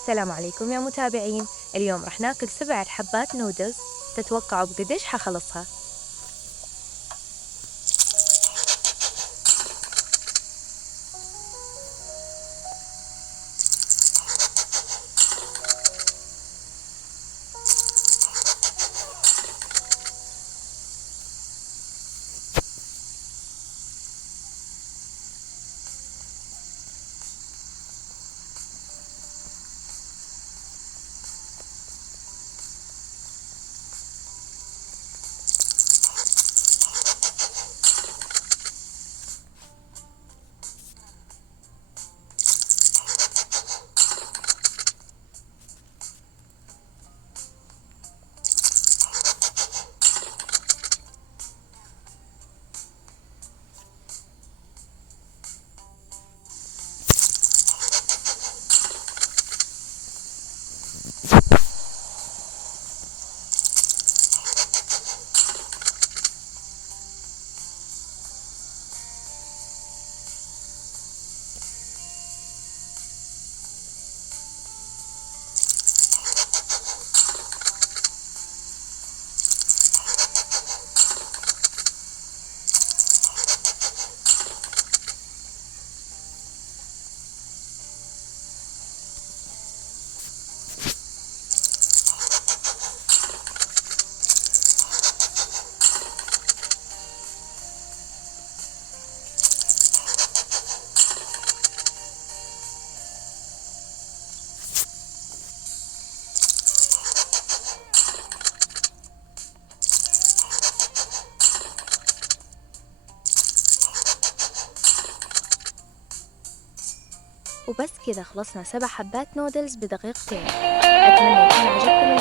السلام عليكم يا متابعين. اليوم رح ناكل 7 حبات نودلز. تتوقعوا بقديش حخلصها؟ وبس كذا خلصنا 7 حبات نودلز بدقيقتين. أتمنى يكون عجبكم